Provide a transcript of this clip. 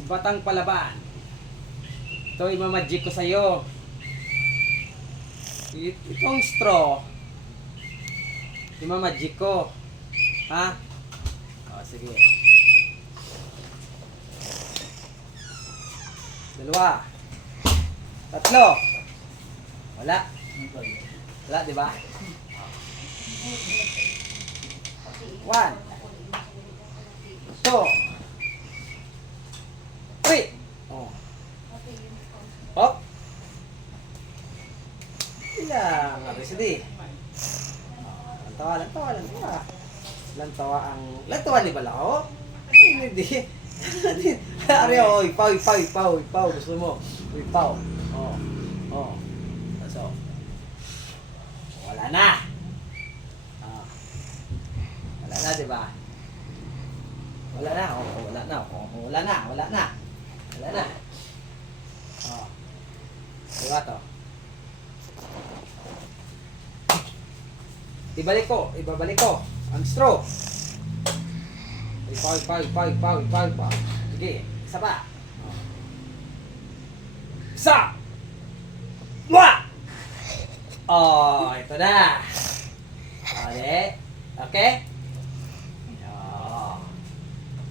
Si Batang Palaban. Ito imamagic ko sa'yo. Itong straw. Imamagic ko. Ha? O, sige. Dalawa. Tatlo. Wala. Wala, di ba? 1, 2, 3. Oh. Hop. Ilang. Abisidi. Lantawa. Lantawa ni Balao. Hindi. Ari, oh, ipaw. Gusto mo? Ipaw. Oh. So. Wala na. Wala na, di ba? Wala na. Wala na. Diba to? Ibabalik ko. Ang straw. Ipaw. Sige, isa pa. Isa! Oh, ito na. Okay?